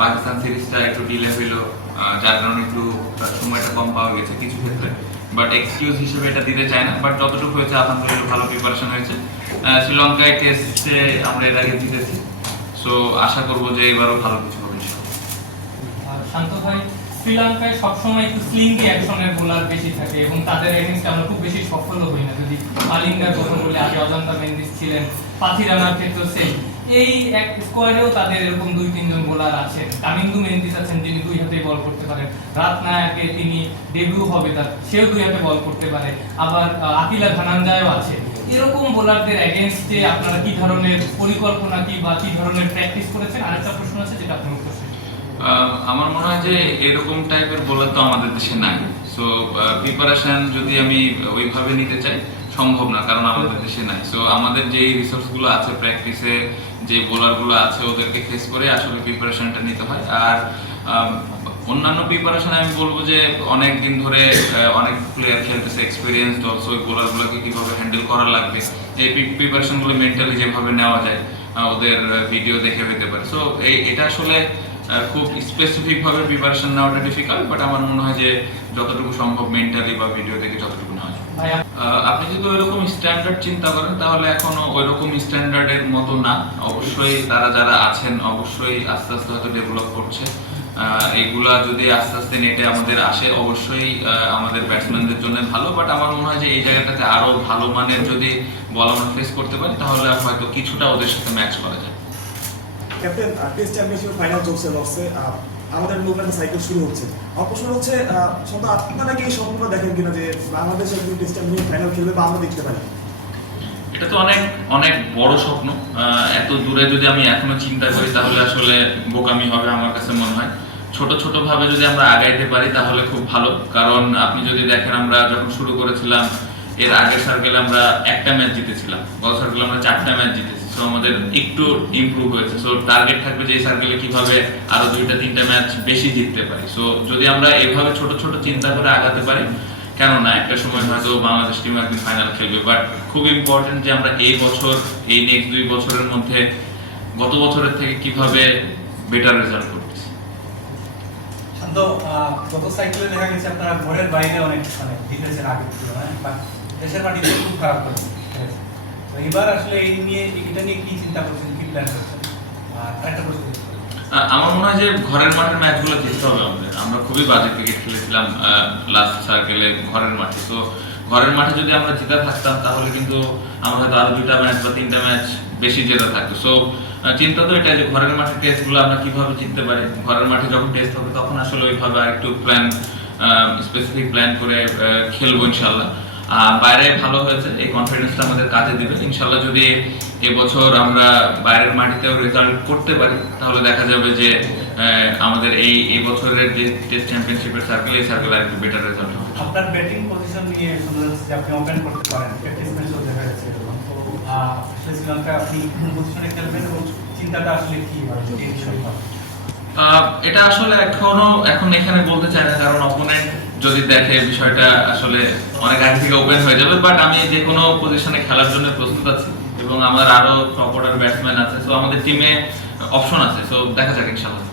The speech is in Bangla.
পাকিস্তান সিরিজটা একটু ডিলে হইলো, যার কারণে একটু সময়টা কম পাওয়া গেছে কিছু ক্ষেত্রে, বাট এক্সকিউজ হিসেবে এটা দিতে চাই না। বাট যতটুকু হয়েছে আলহামদুলিল্লাহ ভালো প্রিপারেশন হয়েছে। শ্রীলঙ্কায় টেস্টে আমরা এর আগে জিতেছি, সো আশা করবো যে এবারও ভালো কিছু হবে। শান্ত ভাই, শ্রীলঙ্কায় সবসময় একটু স্লিঙ্গি অ্যাকশনের বোলার বেশি থাকে এবং তাদের এগেইনস্টে আমরা খুব বেশি সফল হই না। যদি মালিঙ্গার কথা বলে, আগে অজন্তা মেন্ডিস ছিলেন, পাথিরানার ক্ষেত্রে সেম। এই এক স্কোয়াডেও তাদের এরকম 2-3 জন বোলার আছেন। কামিন্দু মেন্ডিস আছেন যিনি 2 হাতে বল করতে পারেন। রাতনায়াকে তিনি ডেবিউ হবে তার, সেও 2 হাতে বল করতে পারে। আবার আকিলা ঘানান্দায়ও আছে। এরকম বোলারদের এগেইনস্টে আপনারা কি ধরনের পরিকল্পনা কি বা কি ধরনের প্র্যাকটিস করেছেন? আরেকটা প্রশ্ন আছে যেটা আপনি উত্তর। আমার মনে হয় যে এরকম টাইপের বোলার তো আমাদের দেশে নাই। সো প্রিপারেশন যদি আমি ওইভাবে নিতে চাই সম্ভব না, কারণ আমাদের দেশে নাই। সো আমাদের যে রিসোর্সগুলো আছে প্র্যাকটিসে, যে বোলারগুলো আছে ওদেরকে ফেস করে আসলে প্রিপারেশনটা নিতে হয়। আর অন্যান্য প্রিপারেশন আমি বলবো যে অনেক দিন ধরে অনেক প্লেয়ার খেলতেছে, এক্সপিরিয়েন্সড অলসো, ওই বোলারগুলোকে কীভাবে হ্যান্ডেল করা লাগবে এই প্রিপারেশনগুলো মেন্টালি যেভাবে নেওয়া যায় ওদের ভিডিও দেখে হইতে পারে। সো এটা আসলে খুব স্পেসিফিক ভাবে প্রিপারেশন নেওয়াটা ডিফিকাল্ট, বাট আমার মনে হয় যে যতটুকু সম্ভব মেন্টালি বা ভিডিও দেখে যতটুকু নেওয়া যায়। আপনি যদি ওইরকম স্ট্যান্ডার্ড চিন্তা করেন তাহলে এখনো ওইরকম স্ট্যান্ডার্ডের মতো না। অবশ্যই তারা যারা আছেন অবশ্যই আস্তে আস্তে হয়তো ডেভেলপ করছে। এগুলা যদি আস্তে আস্তে নেটে আমাদের আসে অবশ্যই আমাদের ব্যাটসম্যানদের জন্য ভালো, বাট আমার মনে হয় যে এই জায়গাটাতে আরো ভালো মানের যদি বল আমরা ফেস করতে পারি তাহলে হয়তো কিছুটা ওদের সাথে ম্যাচ করা যায়। ক্যাপ্টেন, টেস্ট চ্যাম্পিয়নশিপ ফাইনাল চলছে লর্ডসে, আমাদের মুভমেন্ট সাইকেল শুরু হচ্ছে। আমার প্রশ্ন হচ্ছে আপনারা কি এই স্বপ্ন দেখেন কিনা যে বাংলাদেশ একদিন টেস্ট চ্যাম্পিয়নশিপ ফাইনাল খেলবে বা আমরা দেখতে পারি? এটা তো অনেক অনেক বড় স্বপ্ন। এত দূরে যদি আমি এখনো চিন্তা করি তাহলে আসলে বোকামি হবে আমার কাছে মনে হয়। ছোট ছোট ভাবে যদি আমরা আগাইতে পারি তাহলে খুব ভালো, কারণ আপনি যদি দেখেন আমরা যখন শুরু করেছিলাম এর আগের সার্কেলে আমরা একটা ম্যাচ জিতেছিলাম, গত সার্কেলে আমরা 4টা ম্যাচ জিতেছি। সো আমাদের একটু ইমপ্রুভ হয়েছে। সো টার্গেট থাকবে যে এই সার্কেলে কিভাবে আরো 2-3টা ম্যাচ বেশি জিততে পারি। সো যদি আমরা এভাবে ছোট ছোট চিন্তা করে আগাতে পারি, কেননা একটা সময় হয়তো বাংলাদেশ টিম একদিন ফাইনাল খেলবে। বাট খুব ইম্পর্টেন্ট যে আমরা এই বছর, এই নেক্সট 2 বছরের মধ্যে গত বছরের থেকে কিভাবে বেটার রেজাল্ট করতেছি। তো গত সাইকেলে দেখা গেছে আপনারা ঘরের বাইরে অনেক জিতেছেন আগে তুলনায়, বাট দেশের মাটিতে খুব খারাপ করেছে। তো এবার আসলে এটা নিয়ে কি চিন্তা করছেন, কি প্ল্যান করছেন? আর একটা প্রশ্ন, আমার মনে হয় যে ঘরের মাঠের ম্যাচগুলো জিততে হবে আমাদের। আমরা খুবই বাজে ক্রিকেট খেলেছিলাম লাস্ট সার্কেলে ঘরের মাঠে। তো ঘরের মাঠে যদি আমরা জিতে থাকতাম তাহলে কিন্তু আমরা হয়তো আরো 2টা ম্যাচ বা 3টা ম্যাচ বেশি জেতা থাকতো। সো চিন্তা তো এটা যে ঘরের মাঠে টেস্টগুলো আমরা কিভাবে জিততে পারি। ঘরের মাঠে যখন টেস্ট হবে তখন আসলে ওইভাবে আরেকটু প্ল্যান, স্পেসিফিক প্ল্যান করে খেলবো ইনশাল্লাহ। বাইরে ভালো হয়েছে, এই কনফিডেন্সটা আমাদের কাজে দেবে ইনশাল্লাহ। যদি এবছর আমরা বাইরের মাটিতেও রেজাল্ট করতে পারি তাহলে দেখা যাবে যে আমাদের এই বছরের যে টেস্ট চ্যাম্পিয়নশিপের সার্কেল, এই সার্কেল আর একটু বেটার রেজাল্ট হবে। আপনার ব্যাটিং পজিশন নিয়ে শোনা যাচ্ছে যে আপনি ওপেন করতে পারেন, প্র্যাকটিস ম্যাচও দেখা যাচ্ছে। শ্রীলঙ্কায় আপনি কোন পজিশনে খেলবেন এবং চিন্তাটা আসলে কি এই বিষয়ে? এটা আসলে এখন এখানে বলতে চাই না, কারণ অপোনেন্ট যদি দেখে বিষয়টা আসলে অনেক আগে থেকে ওপেন হয়ে যাবে। বাট আমি যে কোনো পজিশনে খেলার জন্য প্রস্তুত আছি এবং আমার আরো টপ অর্ডার ব্যাটসম্যান আছে। সো আমাদের টিমে অপশন আছে। সো দেখা যাক ইনশাআল্লাহ।